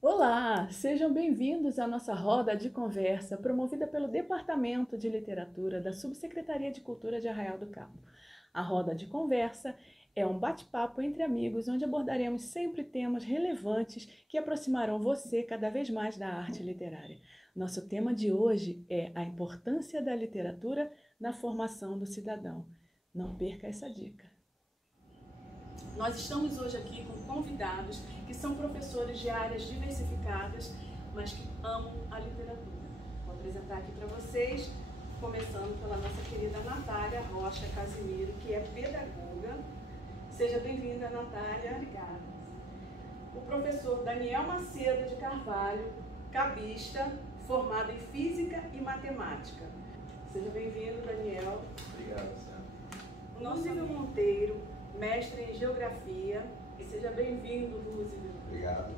Olá, sejam bem-vindos à nossa roda de conversa promovida pelo Departamento de Literatura da Subsecretaria de Cultura de Arraial do Cabo. A roda de conversa é um bate-papo entre amigos onde abordaremos sempre temas relevantes que aproximarão você cada vez mais da arte literária. Nosso tema de hoje é a importância da literatura na formação do cidadão. Não perca essa dica. Nós estamos hoje aqui com convidados que são professores de áreas diversificadas, mas que amam a literatura. Vou apresentar aqui para vocês, começando pela nossa querida Natália Rocha Casimiro, que é pedagoga. Seja bem-vinda, Natália. Obrigada. O professor Daniel Macedo de Carvalho, cabista, formado em Física e Matemática. Seja bem-vindo, Daniel. Obrigado, Sam. Lúzivio Monteiro, mestre em Geografia. Seja bem-vindo, Lúzivio. Obrigado.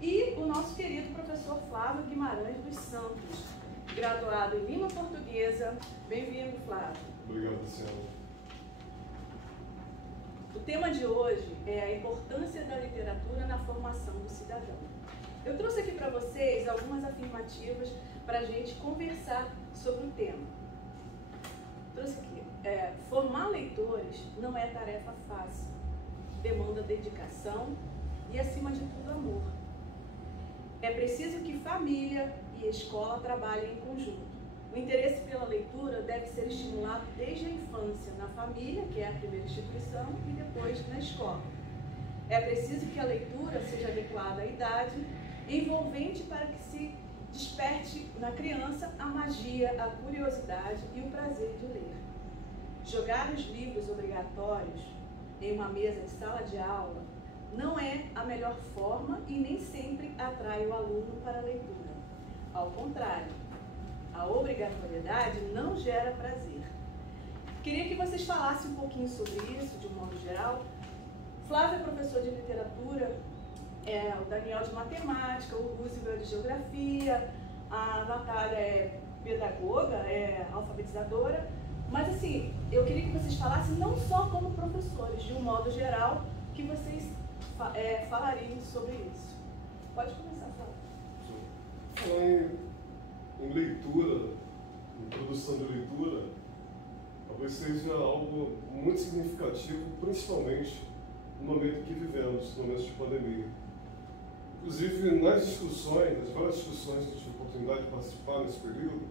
E o nosso querido professor Flávio Guimarães dos Santos, graduado em Língua Portuguesa. Bem-vindo, Flávio. Obrigado, Sam. O tema de hoje é a importância da literatura na formação do cidadão. Eu trouxe aqui para vocês algumas afirmativas para a gente conversar sobre o tema. Trouxe aqui. Formar leitores não é tarefa fácil. Demanda dedicação e, acima de tudo, amor. É preciso que família e escola trabalhem em conjunto. O interesse pela leitura deve ser estimulado desde a infância, na família, que é a primeira instituição, e depois na escola. É preciso que a leitura seja adequada à idade, envolvente para que se desperte na criança a magia, a curiosidade e o prazer de ler. Jogar os livros obrigatórios em uma mesa de sala de aula não é a melhor forma e nem sempre atrai o aluno para a leitura. Ao contrário, a obrigatoriedade não gera prazer. Queria que vocês falassem um pouquinho sobre isso, de um modo geral. Flávio é professor de literatura, o Daniel de matemática, o Lúzivio é de geografia, a Natália é pedagoga, é alfabetizadora. Mas assim, eu queria que vocês falassem não só como professores, de um modo geral, que vocês falariam sobre isso. Pode começar, Flávio. Em leitura, em produção de leitura, talvez seja algo muito significativo, principalmente no momento que vivemos, no momento de pandemia. Inclusive, nas discussões, nas várias discussões que eu tive a oportunidade de participar nesse período,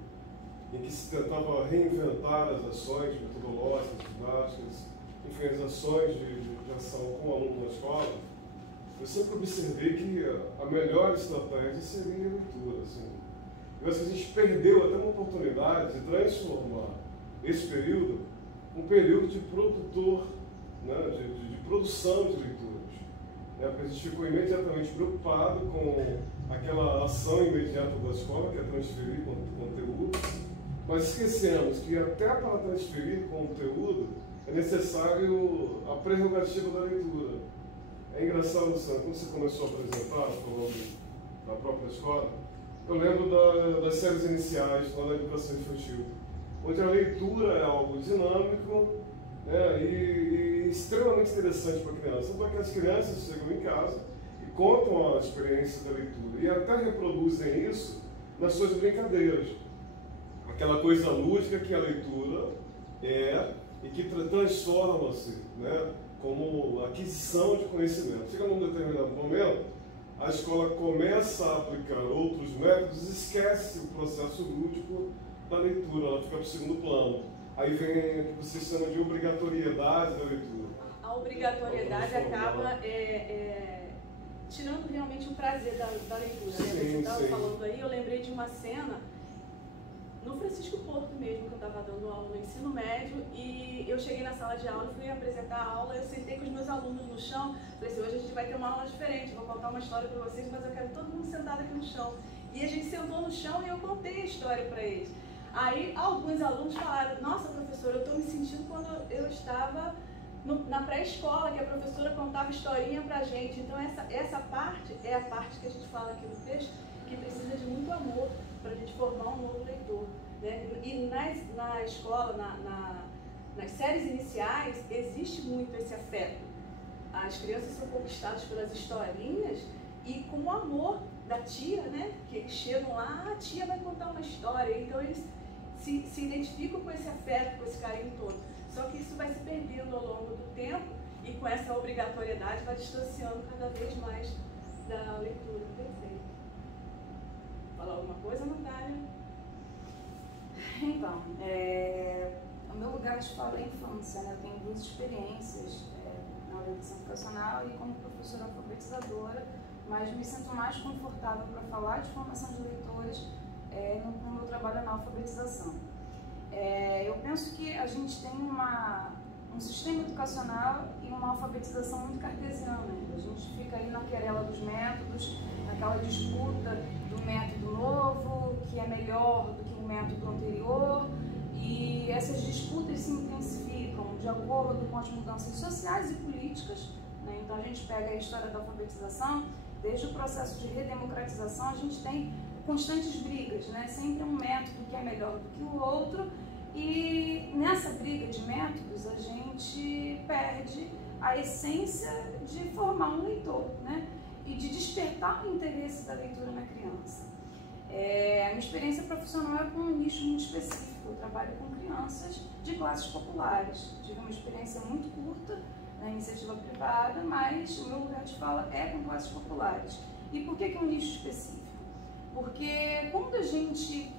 em que se tentava reinventar as ações metodológicas, didáticas, enfim, as ações de ação com o aluno na escola, eu sempre observei que a melhor estratégia seria a leitura. Assim. Eu acho que a gente perdeu até uma oportunidade de transformar esse período um período de produtor, né, de produção de leituras. Porque a gente ficou imediatamente preocupado com aquela ação imediata da escola, que é transferir conteúdo, mas esquecemos que até para transferir conteúdo é necessário a prerrogativa da leitura. É engraçado, Sam, quando você começou a apresentar, falando da própria escola, eu lembro das séries iniciais lá na educação infantil, onde a leitura é algo dinâmico, né, e extremamente interessante para a criança. Porque as crianças chegam em casa e contam a experiência da leitura e até reproduzem isso nas suas brincadeiras. Aquela coisa lúdica que a leitura é e que transforma-se, né, como aquisição de conhecimento. Chega num determinado momento, a escola começa a aplicar outros métodos e esquece o processo lúdico da leitura, ela fica para o segundo plano. Aí vem o que vocês chamam de obrigatoriedade da leitura. A obrigatoriedade acaba tirando realmente o prazer da leitura. Sim, né? Você estava falando aí, eu lembrei de uma cena no Francisco Porto mesmo, que eu estava dando aula no ensino médio, e eu cheguei na sala de aula, fui apresentar a aula, eu sentei com os meus alunos no chão, falei assim, hoje a gente vai ter uma aula diferente, vou contar uma história para vocês, mas eu quero todo mundo sentado aqui no chão. E a gente sentou no chão e eu contei a história para eles. Aí alguns alunos falaram, nossa professora, eu estou me sentindo quando eu estava na pré-escola, que a professora contava historinha pra gente. Então essa parte é a parte que a gente fala aqui no texto, que precisa de muito amor. né? E na escola, nas séries iniciais, existe muito esse afeto. As crianças são conquistadas pelas historinhas e com o amor da tia, né? Que eles chegam lá, a tia vai contar uma história, então eles se identificam com esse afeto, com esse carinho todo. Só que isso vai se perdendo ao longo do tempo e com essa obrigatoriedade vai distanciando cada vez mais da leitura. Perfeito. Falar alguma coisa, Natália? Então, o meu lugar de fala é a infância, né? Eu tenho 2 experiências na educação educacional e como professora alfabetizadora, mas me sinto mais confortável para falar de formação de leitores no meu trabalho na alfabetização. Eu penso que a gente tem um sistema educacional e uma alfabetização muito cartesiana. A gente fica aí na querela dos métodos, naquela disputa do método novo, que é melhor do que o método anterior, e essas disputas se intensificam de acordo com as mudanças sociais e políticas, né? Então a gente pega a história da alfabetização, desde o processo de redemocratização, a gente tem constantes brigas, né? Sempre um método que é melhor do que o outro, e nessa briga de métodos a gente perde a essência de formar um leitor, né? E de despertar o interesse da leitura na criança. A minha experiência profissional é com um nicho muito específico. Eu trabalho com crianças de classes populares. Tive uma experiência muito curta na iniciativa privada, mas o meu lugar de fala é com classes populares. E por que é um nicho específico? Porque quando a gente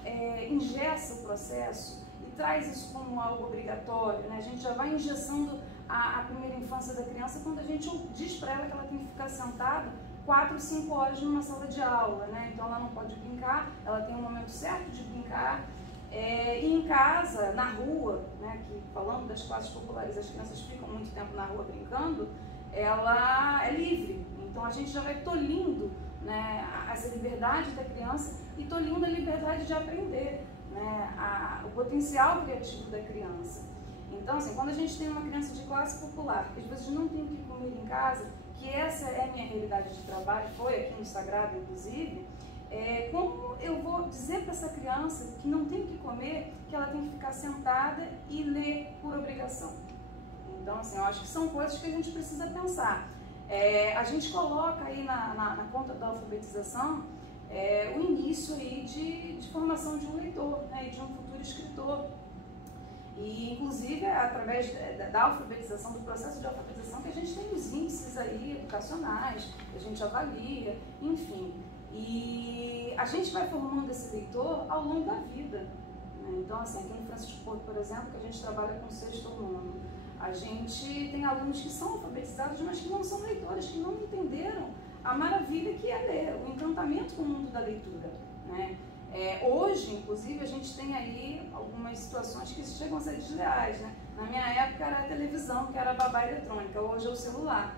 engessa o processo e traz isso como algo obrigatório, né, a gente já vai engessando a primeira infância da criança quando a gente diz para ela que ela tem que ficar sentada 4, 5 horas numa sala de aula, né? Então ela não pode brincar, ela tem um momento certo de brincar. E em casa, na rua, né, que falando das classes populares, as crianças ficam muito tempo na rua brincando, ela é livre. Então a gente já vai tolhindo, né, essa liberdade da criança e tolhindo a liberdade de aprender, né, o potencial criativo da criança. Então, assim, quando a gente tem uma criança de classe popular, que às vezes não tem o que comer em casa, que essa é a minha realidade de trabalho, foi aqui no Sagrado, inclusive, como eu vou dizer para essa criança que não tem o que comer, que ela tem que ficar sentada e ler por obrigação? Então, assim, eu acho que são coisas que a gente precisa pensar. A gente coloca aí na conta da alfabetização o início aí de formação de um leitor, né, e de um futuro escritor. E, inclusive, é através da alfabetização, do processo de alfabetização, que a gente tem os índices aí educacionais, que a gente avalia, enfim. E a gente vai formando esse leitor ao longo da vida, né? Então, assim, aqui no Francisco Porto, por exemplo, que a gente trabalha com o 6º ano, a gente tem alunos que são alfabetizados, mas que não são leitores, que não entenderam a maravilha que é ler, o encantamento com o mundo da leitura, né? Hoje, inclusive, a gente tem aí algumas situações que chegam a ser desleais, né? Na minha época era a televisão, que era a babá eletrônica, hoje é o celular.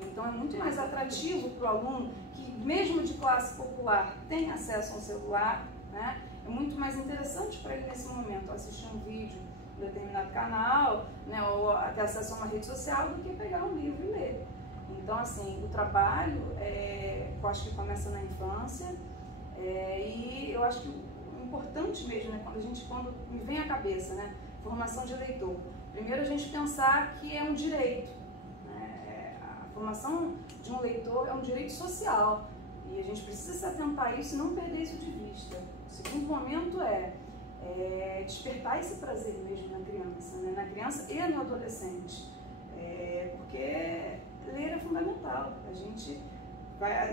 Então é muito mais atrativo para o aluno que, mesmo de classe popular, tem acesso a um celular, né? É muito mais interessante para ele nesse momento assistir um vídeo em determinado canal, né? Ou ter acesso a uma rede social, do que pegar um livro e ler. Então, assim, o trabalho, eu acho que começa na infância. E eu acho que o importante mesmo, né, quando me vem à cabeça, né, formação de leitor, primeiro a gente pensar que é um direito, né, a formação de um leitor é um direito social e a gente precisa se atentar a isso e não perder isso de vista. O segundo momento é despertar esse prazer mesmo na criança, né, na criança e no adolescente, porque ler é fundamental.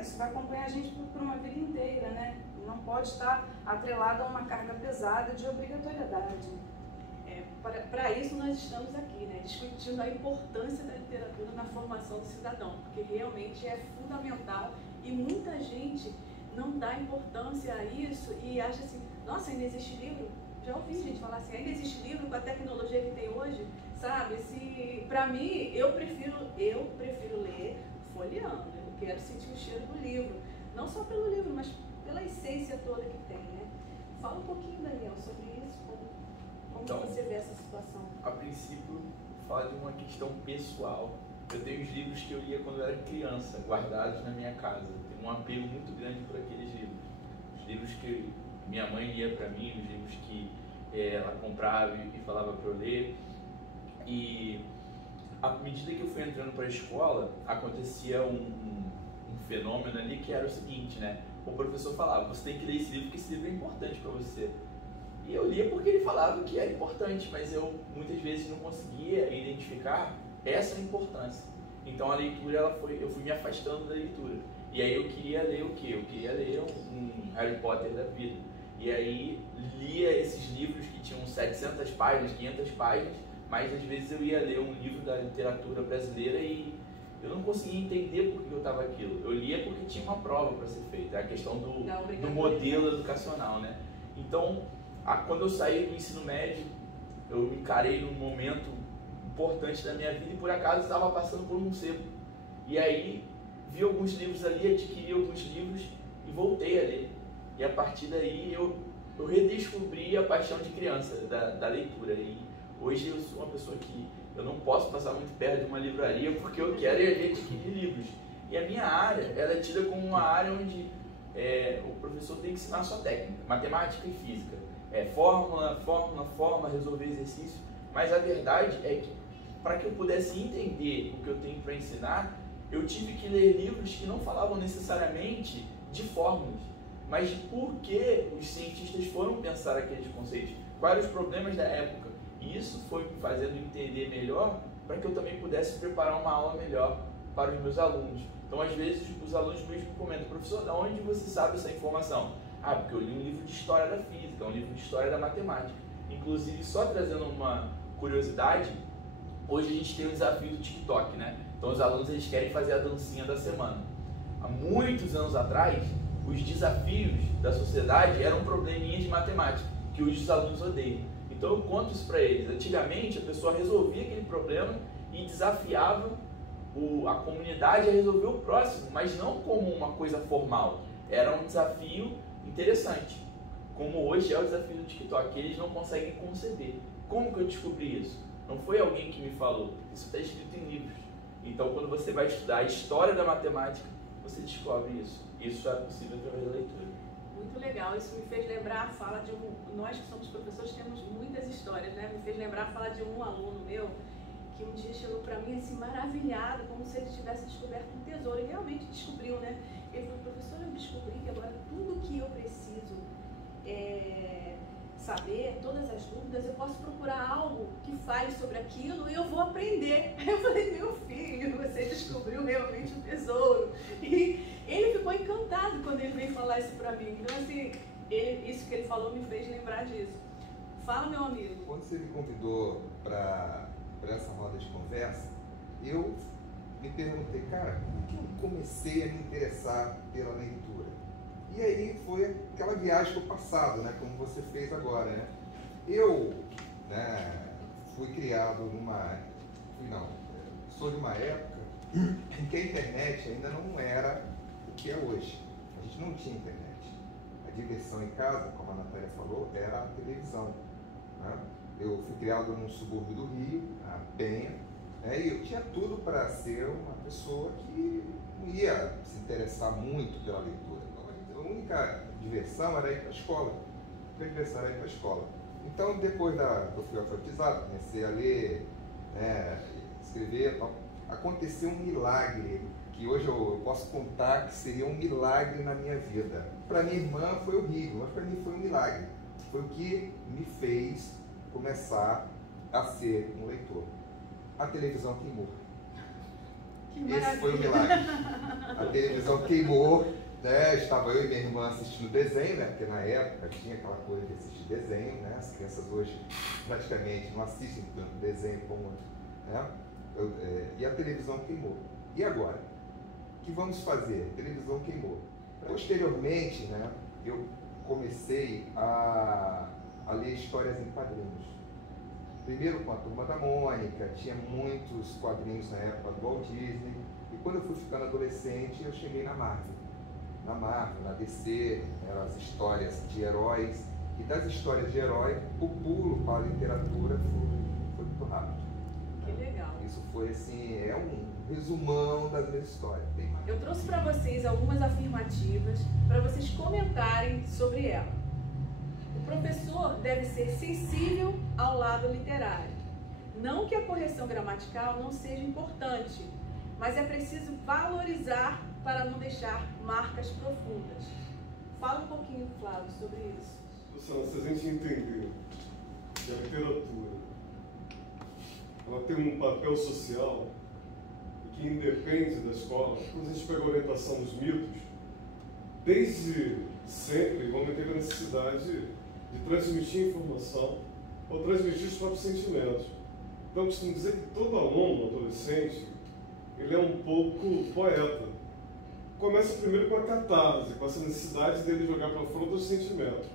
Isso vai acompanhar a gente por uma vida inteira, né? Não pode estar atrelado a uma carga pesada de obrigatoriedade. Para isso nós estamos aqui, né? Discutindo a importância da literatura na formação do cidadão, porque realmente é fundamental e muita gente não dá importância a isso e acha assim, nossa, ainda existe livro? Já ouvi gente falar assim, ainda existe livro com a tecnologia que tem hoje? Sabe? Para mim, eu prefiro ler folheando. Quero sentir o cheiro do livro, não só pelo livro, mas pela essência toda que tem, né? Fala um pouquinho, Daniel, sobre isso, como então, você vê essa situação. A princípio, fala de uma questão pessoal. Eu tenho os livros que eu lia quando eu era criança, guardados na minha casa. Tenho um apelo muito grande por aqueles livros. Os livros que minha mãe lia para mim, os livros que ela comprava e falava para eu ler. E à medida que eu fui entrando para a escola, acontecia um fenômeno ali que era o seguinte, né? O professor falava, você tem que ler esse livro porque esse livro é importante para você. E eu lia porque ele falava que era importante, mas eu muitas vezes não conseguia identificar essa importância. Então a leitura, eu fui me afastando da leitura. E aí eu queria ler o quê? Eu queria ler um Harry Potter da vida. E aí lia esses livros que tinham 700 páginas, 500 páginas, mas às vezes eu ia ler um livro da literatura brasileira e eu não conseguia entender por que eu estava aquilo. Eu lia porque tinha uma prova para ser feita, a questão do modelo educacional, né? Então, quando eu saí do ensino médio, eu me encarei num momento importante da minha vida e por acaso estava passando por um sebo. E aí, vi alguns livros ali, adquiri alguns livros e voltei a ler. E a partir daí, eu redescobri a paixão de criança da leitura. E hoje eu sou uma pessoa que eu não posso passar muito perto de uma livraria porque eu quero adquirir livros. E a minha área, ela é tida como uma área onde o professor tem que ensinar só técnica, matemática e física. Fórmula, resolver exercício. Mas a verdade é que, para que eu pudesse entender o que eu tenho para ensinar, eu tive que ler livros que não falavam necessariamente de fórmulas, mas de por que os cientistas foram pensar aqueles conceitos, quais eram os problemas da época. E isso foi me fazendo entender melhor para que eu também pudesse preparar uma aula melhor para os meus alunos. Então, às vezes, os alunos mesmo comentam, professor, de onde você sabe essa informação? Ah, porque eu li um livro de história da física, um livro de história da matemática. Inclusive, só trazendo uma curiosidade, hoje a gente tem o desafio do TikTok, né? Então, os alunos eles querem fazer a dancinha da semana. Há muitos anos atrás, os desafios da sociedade eram probleminhas de matemática, que hoje os alunos odeiam. Então eu conto isso para eles. Antigamente a pessoa resolvia aquele problema e desafiava a comunidade a resolver o próximo, mas não como uma coisa formal. Era um desafio interessante, como hoje é o desafio do TikTok, que eles não conseguem conceber. Como que eu descobri isso? Não foi alguém que me falou, isso está escrito em livros. Então quando você vai estudar a história da matemática, você descobre isso. Isso só é possível através da leitura. Muito legal, isso me fez lembrar a fala de nós que somos professores temos muitas histórias, né? Me fez lembrar a fala de um aluno meu que um dia chegou para mim assim maravilhado, como se ele tivesse descoberto um tesouro, e realmente descobriu, né? Ele falou, professor, eu descobri que agora tudo que eu preciso saber, todas as dúvidas, eu posso procurar algo que fale sobre aquilo e eu vou aprender. Eu falei, meu filho, você descobriu realmente um tesouro. E ele ficou encantado quando ele veio falar isso pra mim. Então, assim, isso que ele falou me fez lembrar disso. Fala, meu amigo. Quando você me convidou para essa roda de conversa, eu me perguntei, cara, como que eu comecei a me interessar pela leitura? E aí foi aquela viagem para o passado, né, como você fez agora, né? Eu, né, fui criado sou de uma época em que a internet ainda não era o que é hoje. A gente não tinha internet. A diversão em casa, como a Natália falou, era a televisão, né? Eu fui criado num subúrbio do Rio, a Penha, né, e eu tinha tudo para ser uma pessoa que não ia se interessar muito pela leitura. A única diversão era ir para a escola. A diversão era ir para a escola. Então, depois que eu fui alfabetizado, comecei a ler, né, escrever, tal, aconteceu um milagre, que hoje eu posso contar que seria um milagre na minha vida. Para minha irmã foi horrível, mas para mim foi um milagre. Foi o que me fez começar a ser um leitor. A televisão queimou. Esse foi o milagre. A televisão queimou, né? Estava eu e minha irmã assistindo desenho, né? Porque na época tinha aquela coisa de assistir desenho, né? As crianças hoje praticamente não assistem tanto desenho como, né? E a televisão queimou. E agora? O que vamos fazer? A televisão queimou. Posteriormente, né? Eu comecei a ler histórias em quadrinhos. Primeiro com a Turma da Mônica, tinha muitos quadrinhos na época do Walt Disney. E quando eu fui ficando adolescente, eu cheguei na Marvel. Na Marvel, na DC, eram as histórias de heróis. E das histórias de herói, o pulo para a literatura foi muito rápido. Que legal. Isso foi assim, é um resumão das minhas histórias. Eu trouxe para vocês algumas afirmativas para vocês comentarem sobre ela. O professor deve ser sensível ao lado literário. Não que a correção gramatical não seja importante, mas é preciso valorizar para não deixar marcas profundas. Fala um pouquinho, Flávio, sobre isso. Luciana, se a gente entender que a literatura ela tem um papel social que independe da escola, quando a gente pega a orientação dos mitos, desde sempre vamos ter a necessidade de transmitir informação ou transmitir os próprios sentimentos. Então, eu costumo dizer que todo aluno, adolescente, ele é um pouco poeta. Começa primeiro com a catarse, com essa necessidade dele jogar para fora os sentimentos.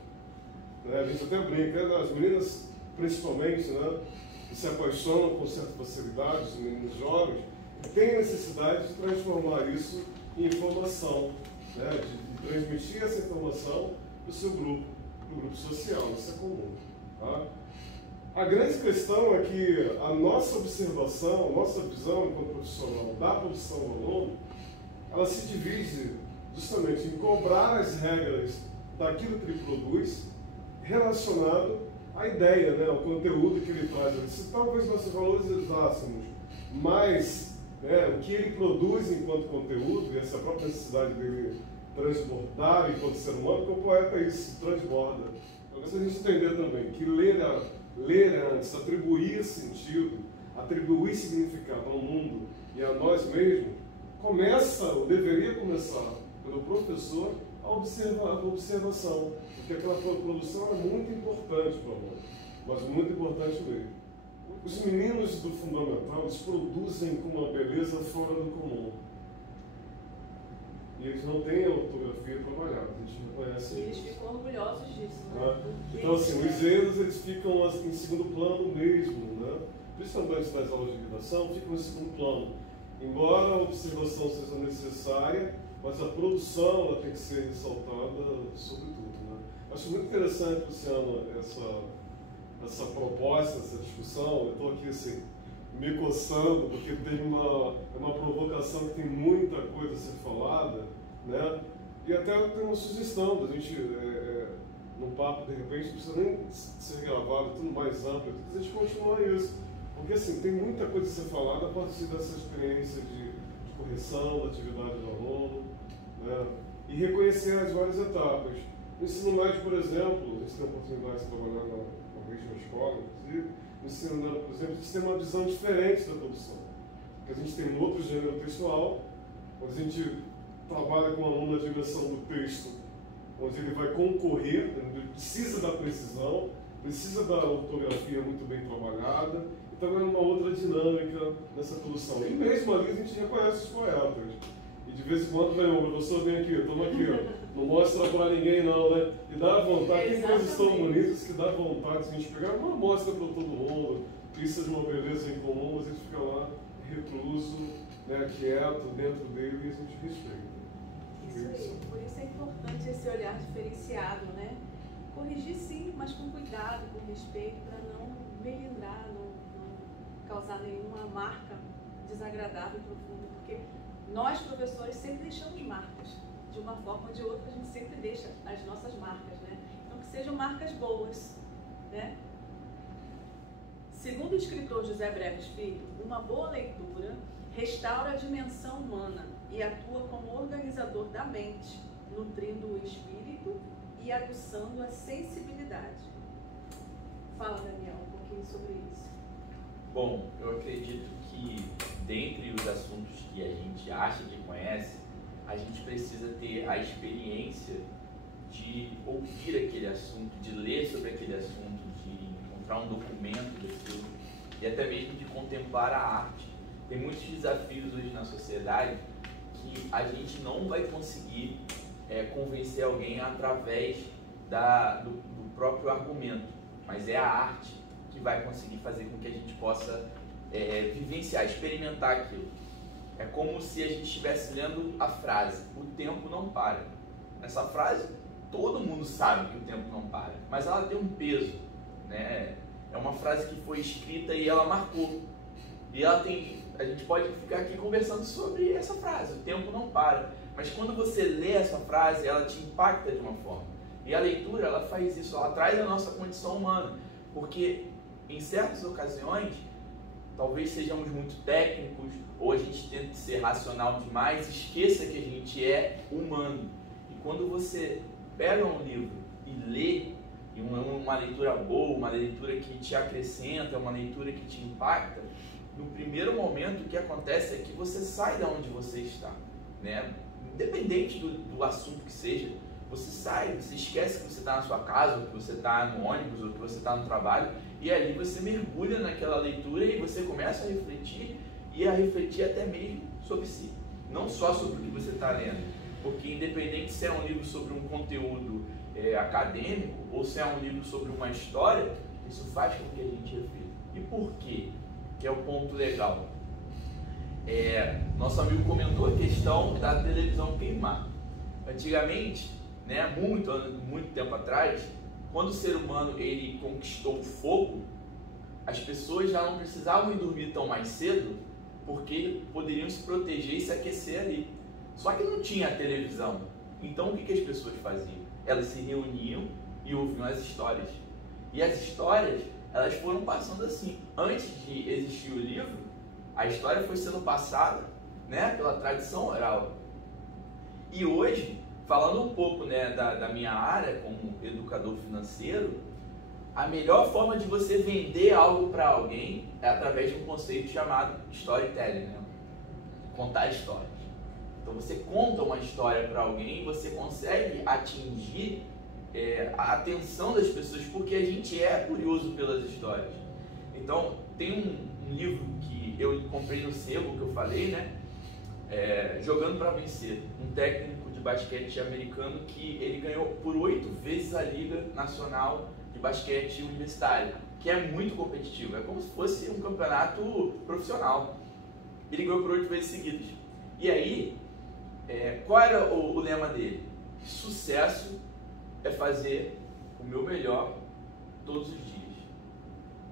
Né? A gente até brinca, as meninas, principalmente, né, que se apaixonam com certa facilidade, os meninos jovens, têm a necessidade de transformar isso em informação, né, de transmitir essa informação para o seu grupo, para o grupo social, isso é comum. Tá? A grande questão é que a nossa observação, a nossa visão enquanto profissional da produção do aluno, ela se divide justamente em cobrar as regras daquilo que ele produz relacionado à ideia, né, ao conteúdo que ele traz. Se talvez nós valorizássemos mais, né, o que ele produz enquanto conteúdo e essa própria necessidade dele transbordar enquanto ser humano, porque o poeta é isso, transborda. Então, se a gente entender também que ler antes, atribuir sentido, atribuir significado ao mundo e a nós mesmos, começa, ou deveria começar, pelo professor a observação, porque aquela produção é muito importante para nós, mas muito importante mesmo. Os meninos do fundamental, eles produzem com uma beleza fora do comum. E eles não têm a ortografia trabalhada, a gente reconhece eles isso. ficam orgulhosos disso, né? Então, assim, os erros, eles ficam em segundo plano mesmo, né? Principalmente nas aulas de redação, ficam em segundo plano. Embora a observação seja necessária, mas a produção ela tem que ser ressaltada sobretudo, né? Acho muito interessante, Luciano, essa proposta, essa discussão. Eu estou aqui assim, me coçando, porque tem uma provocação que tem muita coisa a ser falada, né? E até tem uma sugestão da gente, num papo, de repente, não precisa nem ser gravado, tudo mais amplo, a gente continuar isso. Porque assim, tem muita coisa a ser falada a partir dessa experiência de correção da atividade do aluno, né? E reconhecer as várias etapas. No ensino médio, por exemplo, a gente tem a oportunidade de trabalhar na mesma escola, inclusive, no ensino médio, por exemplo, a gente tem uma visão diferente da produção. Porque a gente tem um outro gênero textual, onde a gente trabalha com o aluno na dimensão do texto, onde ele vai concorrer, ele precisa da precisão, precisa da ortografia muito bem trabalhada, e também uma outra dinâmica nessa produção. E mesmo ali a gente reconhece os poetas. E de vez em quando vem o professor, vem aqui, toma aqui, ó. Não mostra para ninguém não, né? E dá vontade, tem coisas tão bonitas que dá vontade de a gente pegar, não mostra para todo mundo, que isso é de uma beleza em comum, mas a gente fica lá recluso, né, quieto, dentro dele, e a gente respeita. Isso aí, por isso é importante esse olhar diferenciado, né? Corrigir sim, mas com cuidado, com respeito, para não melindrar, não causar nenhuma marca desagradável e profunda, porque nós, professores, sempre deixamos marcas. De uma forma ou de outra, a gente sempre deixa as nossas marcas, né? Então, que sejam marcas boas, né? Segundo o escritor José Breves Filho, uma boa leitura restaura a dimensão humana e atua como organizador da mente, nutrindo o espírito e aguçando a sensibilidade. Fala, Daniel, um pouquinho sobre isso. Bom, eu acredito que, dentre os assuntos que a gente acha que conhece, a gente precisa ter a experiência de ouvir aquele assunto, de ler sobre aquele assunto, de encontrar um documento daquilo e até mesmo de contemplar a arte. Tem muitos desafios hoje na sociedade que a gente não vai conseguir convencer alguém através do próprio argumento, mas é a arte que vai conseguir fazer com que a gente possa vivenciar, experimentar aquilo. É como se a gente estivesse lendo a frase, o tempo não para. Nessa frase, todo mundo sabe que o tempo não para, mas ela tem um peso, né? É uma frase que foi escrita e ela marcou. E ela a gente pode ficar aqui conversando sobre essa frase, o tempo não para. Mas quando você lê essa frase, ela te impacta de uma forma. E a leitura, ela faz isso, ela traz a nossa condição humana, porque em certas ocasiões, talvez sejamos muito técnicos, ou a gente tente ser racional demais, esqueça que a gente é humano. E quando você pega um livro e lê, e uma leitura boa, uma leitura que te acrescenta, uma leitura que te impacta, no primeiro momento o que acontece é que você sai de onde você está, né? Independente do assunto que seja, você sai, você esquece que você está na sua casa, ou que você está no ônibus, ou que você está no trabalho, e ali você mergulha naquela leitura e você começa a refletir, e a refletir até mesmo sobre si, não só sobre o que você está lendo, porque independente se é um livro sobre um conteúdo acadêmico, ou se é um livro sobre uma história, isso faz com que a gente reflita. E por quê? Que é o ponto legal. Nosso amigo comentou a questão da televisão queimar. Antigamente, né, muito tempo atrás, quando o ser humano ele conquistou o fogo, as pessoas já não precisavam ir dormir tão mais cedo, porque poderiam se proteger e se aquecer ali. Só que não tinha a televisão. Então o que as pessoas faziam? Elas se reuniam e ouviam as histórias. E as histórias, elas foram passando assim. Antes de existir o livro, a história foi sendo passada, né, pela tradição oral. E hoje, falando um pouco, né, da minha área como educador financeiro, a melhor forma de você vender algo para alguém é através de um conceito chamado storytelling, né? Contar histórias. Então você conta uma história para alguém e você consegue atingir a atenção das pessoas, porque a gente é curioso pelas histórias. Então tem um livro que eu comprei no sebo, que eu falei, né? Jogando para Vencer, um técnico de basquete americano que ele ganhou por 8 vezes a Liga Nacional de Basquete Universitário, que é muito competitivo, é como se fosse um campeonato profissional. Ele ganhou por 8 vezes seguidas. E aí, qual era o lema dele? Sucesso é fazer o meu melhor todos os dias.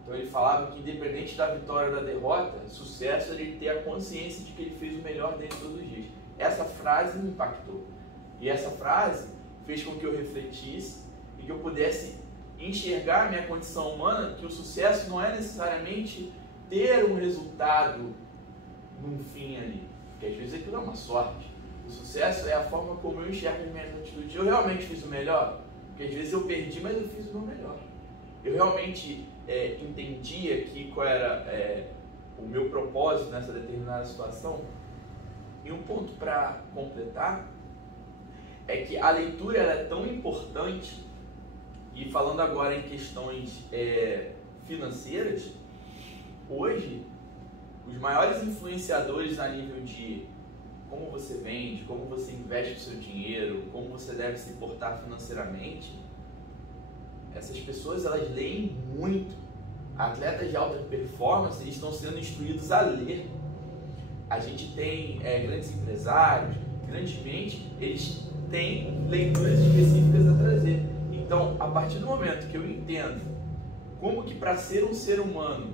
Então ele falava que independente da vitória ou da derrota, sucesso é ele ter a consciência de que ele fez o melhor dele todos os dias. Essa frase me impactou. E essa frase fez com que eu refletisse e que eu pudesse enxergar a minha condição humana, que o sucesso não é necessariamente ter um resultado num fim ali, porque às vezes aquilo é uma sorte. O sucesso é a forma como eu enxergo as minhas atitudes. Eu realmente fiz o melhor? Porque às vezes eu perdi, mas eu fiz o meu melhor. Eu realmente entendi aqui qual era o meu propósito nessa determinada situação. E um ponto para completar é que a leitura ela é tão importante, e falando agora em questões financeiras, hoje os maiores influenciadores a nível de como você vende, como você investe o seu dinheiro, como você deve se portar financeiramente, essas pessoas elas leem muito. Atletas de alta performance eles estão sendo instruídos a ler. A gente tem grandes empresários, grandemente, eles têm leituras específicas a trazer. Então, a partir do momento que eu entendo como que para ser um ser humano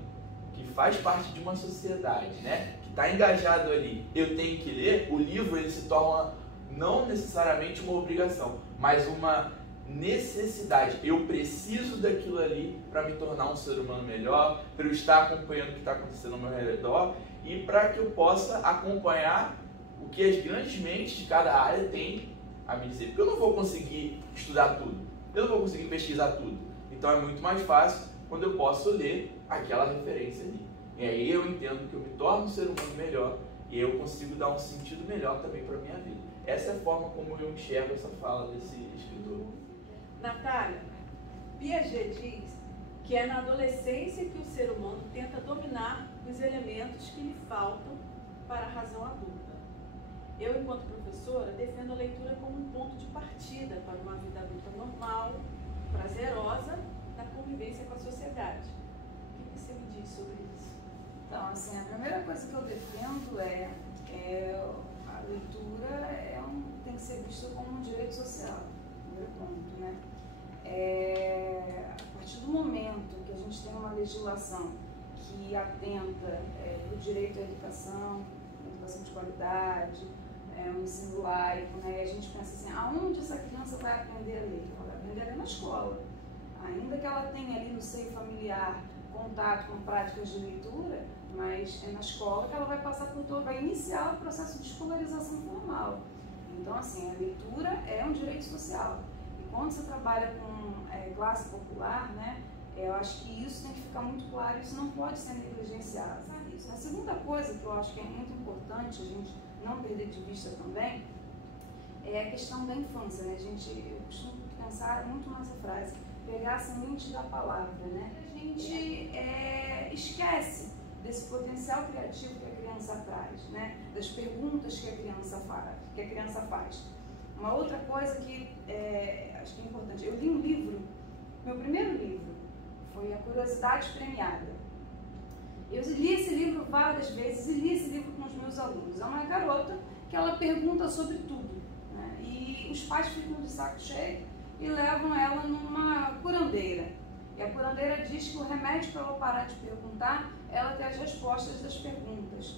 que faz parte de uma sociedade, né, que está engajado ali, eu tenho que ler, o livro ele se torna não necessariamente uma obrigação, mas uma necessidade. Eu preciso daquilo ali para me tornar um ser humano melhor, para eu estar acompanhando o que está acontecendo ao meu redor e para que eu possa acompanhar o que as grandes mentes de cada área têm a me dizer. Porque eu não vou conseguir estudar tudo, eu não vou conseguir pesquisar tudo. Então é muito mais fácil quando eu posso ler aquela referência ali. E aí eu entendo que eu me torno um ser humano melhor e eu consigo dar um sentido melhor também para a minha vida. Essa é a forma como eu enxergo essa fala desse escritor. Natália, Piaget diz que é na adolescência que o ser humano tenta dominar os elementos que lhe faltam para a razão adulta. Eu, enquanto professora, defendo a leitura como um ponto de partida para uma vida adulta normal, prazerosa, na convivência com a sociedade. O que você me diz sobre isso? Então, assim, a primeira coisa que eu defendo é a leitura tem que ser vista como um direito social, primeiro ponto, né? A partir do momento que a gente tem uma legislação que atenta o direito à educação de qualidade, um ensino laico, né? E a gente pensa assim, aonde essa criança vai aprender a ler? Ela vai aprender aprender a ler na escola. Ainda que ela tenha ali no seio familiar contato com práticas de leitura, mas é na escola que ela vai passar por todo, vai iniciar o processo de escolarização formal. Então, assim, a leitura é um direito social. E quando você trabalha com classe popular, né, eu acho que isso tem que ficar muito claro, isso não pode ser negligenciado. Sabe isso? A segunda coisa que eu acho que é muito importante a gente não perder de vista também é a questão da infância, né? Eu costumo pensar muito nessa frase, pegar a semente da palavra, né? A gente esquece desse potencial criativo que a criança traz, né? Das perguntas que a criança faz. Uma outra coisa que acho que é importante, eu li um livro, meu primeiro livro foi A Curiosidade Premiada. Eu li esse livro várias vezes e li esse livro com os meus alunos. É uma garota que ela pergunta sobre tudo, né? E os pais ficam de saco cheio e levam ela numa curandeira. E a curandeira diz que o remédio para ela parar de perguntar é ela ter as respostas das perguntas.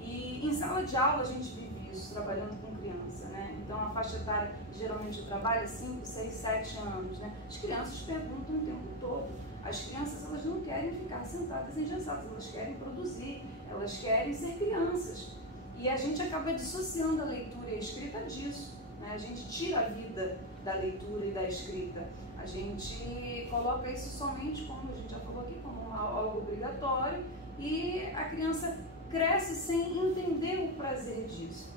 E em sala de aula a gente vive isso, trabalhando com criança, né? Então a faixa etária geralmente trabalha 5, 6, 7 anos, né? As crianças perguntam o tempo todo. As crianças, elas não querem ficar sentadas engessadas, elas querem produzir, elas querem ser crianças. E a gente acaba dissociando a leitura e a escrita disso, né? A gente tira a vida da leitura e da escrita. A gente coloca isso somente, como a gente já falou aqui, como algo obrigatório, e a criança cresce sem entender o prazer disso.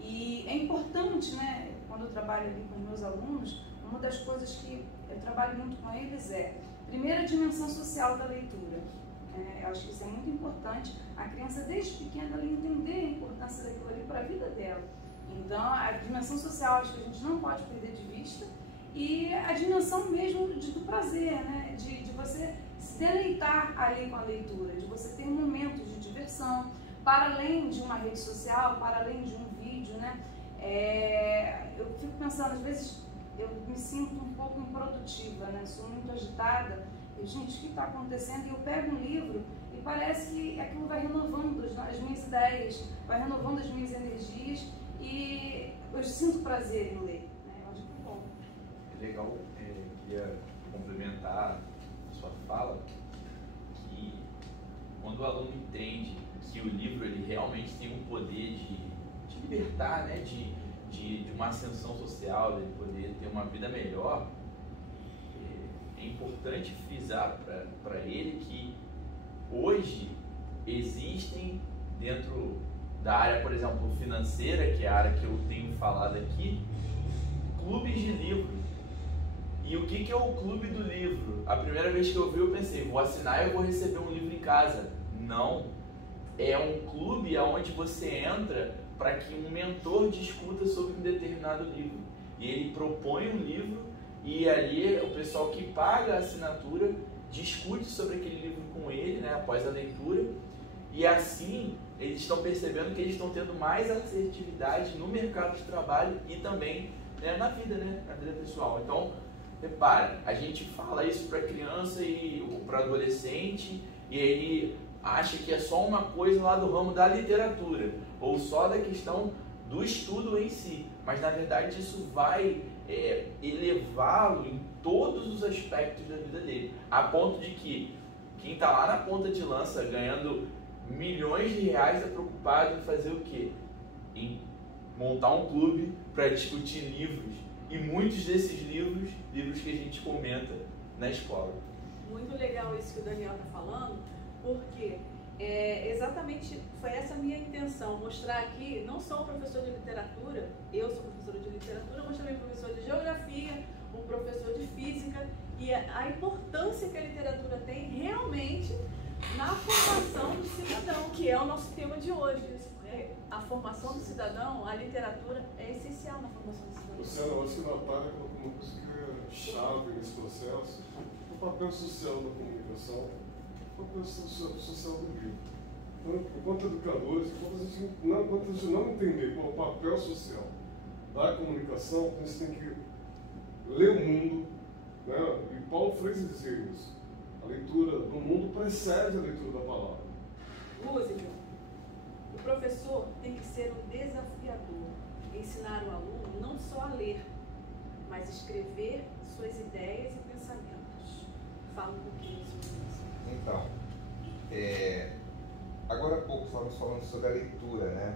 E é importante, né, quando eu trabalho ali com os meus alunos, uma das coisas que eu trabalho muito com eles primeiro, a dimensão social da leitura. Eu acho que isso é muito importante, a criança desde pequena ela entender a importância daquilo ali para a vida dela. Então, a dimensão social acho que a gente não pode perder de vista, e a dimensão mesmo do prazer, né? De você se deleitar ali com a leitura, de você ter momentos de diversão, para além de uma rede social, para além de um vídeo, né? Eu fico pensando, às vezes eu me sinto um pouco improdutiva, né? Sou muito agitada, e gente, o que está acontecendo? E eu pego um livro e parece que aquilo vai renovando as minhas ideias, vai renovando as minhas energias, e eu sinto prazer em ler, né? Eu acho que é bom. É legal, queria complementar a sua fala, que quando o aluno entende que o livro ele realmente tem um poder de libertar, né? de uma ascensão social, de poder ter uma vida melhor, é importante frisar para ele que hoje existem dentro da área, por exemplo, financeira, que é a área que eu tenho falado aqui, clubes de livro. E o que é o clube do livro? A primeira vez que eu vi eu pensei, vou assinar e eu vou receber um livro em casa. Não. É um clube onde você entra para que um mentor discuta sobre um determinado livro. E ele propõe um livro e ali o pessoal que paga a assinatura discute sobre aquele livro com ele, né, após a leitura. E assim eles estão percebendo que eles estão tendo mais assertividade no mercado de trabalho e também, né, na vida pessoal. Então, repare, a gente fala isso para criança e para adolescente e ele acha que é só uma coisa lá do ramo da literatura ou só da questão do estudo em si, mas na verdade isso vai elevá-lo em todos os aspectos da vida dele, a ponto de que quem está lá na ponta de lança ganhando milhões de reais é preocupado em fazer o quê? Em montar um clube para discutir livros, e muitos desses livros que a gente comenta na escola. Muito legal isso que o Daniel está falando, porque exatamente foi essa a minha intenção, mostrar aqui não só o professor de literatura, eu sou professora de literatura, mas também professor de geografia, um professor de física, e a importância que a literatura tem realmente na formação do cidadão, que é o nosso tema de hoje. A formação do cidadão, a literatura é essencial na formação do cidadão. Luciana, eu acho que a Natália colocou uma coisa que é chave nesse processo, o papel social da comunicação, o papel social do livro. Então, enquanto educadores, enquanto a gente não entender qual é o papel social da comunicação, a gente tem que ler o mundo, né? E Paulo Freire dizia isso. A leitura do mundo precede a leitura da palavra. Roosevelt, o professor tem que ser um desafiador, ensinar o aluno não só a ler, mas escrever suas ideias e pensamentos. Fala um pouquinho sobre isso. Então, agora há pouco estávamos falando sobre a leitura, né?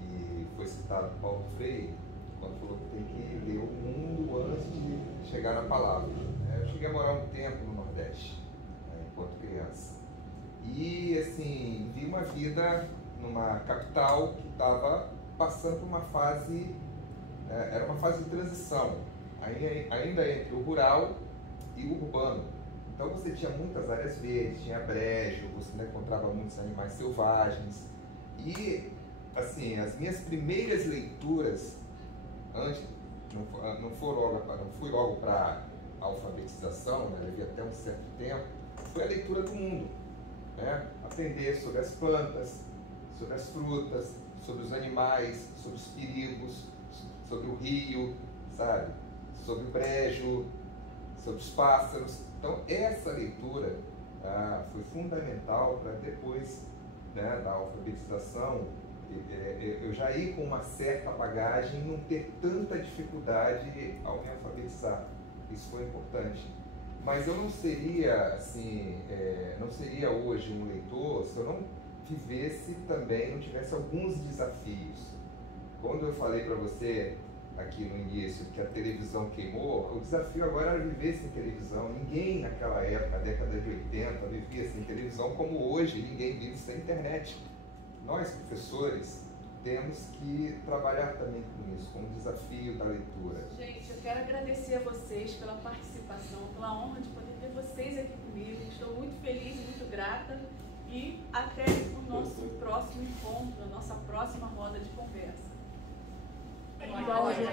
E foi citado Paulo Freire, quando falou que tem que ler o mundo antes de chegar na palavra. Eu cheguei a morar um tempo no Nordeste, enquanto criança. E, assim, vi uma vida numa capital que estava passando por uma fase, era uma fase de transição, ainda entre o rural e o urbano. Então você tinha muitas áreas verdes, tinha brejo, você não encontrava muitos animais selvagens. E, assim, as minhas primeiras leituras, antes, não fui logo para a alfabetização, né, levei até um certo tempo, foi a leitura do mundo. Né? Aprender sobre as plantas, sobre as frutas, sobre os animais, sobre os perigos, sobre o rio, sabe? Sobre o brejo, sobre os pássaros. Então, essa leitura foi fundamental para depois, né, da alfabetização, eu já ir com uma certa bagagem e não ter tanta dificuldade ao me alfabetizar. Isso foi importante. Mas eu não seria, assim, não seria hoje um leitor se eu não vivesse também, não tivesse alguns desafios. Quando eu falei para você aqui no início que a televisão queimou, o desafio agora era viver sem televisão. Ninguém naquela época, década de 80, vivia sem televisão como hoje ninguém vive sem internet. Nós, professores, temos que trabalhar também com isso, com o desafio da leitura. Gente, eu quero agradecer a vocês pela participação, pela honra de poder ter vocês aqui comigo. Estou muito feliz e muito grata. E até o nosso próximo encontro, a nossa próxima roda de conversa. Igual a gente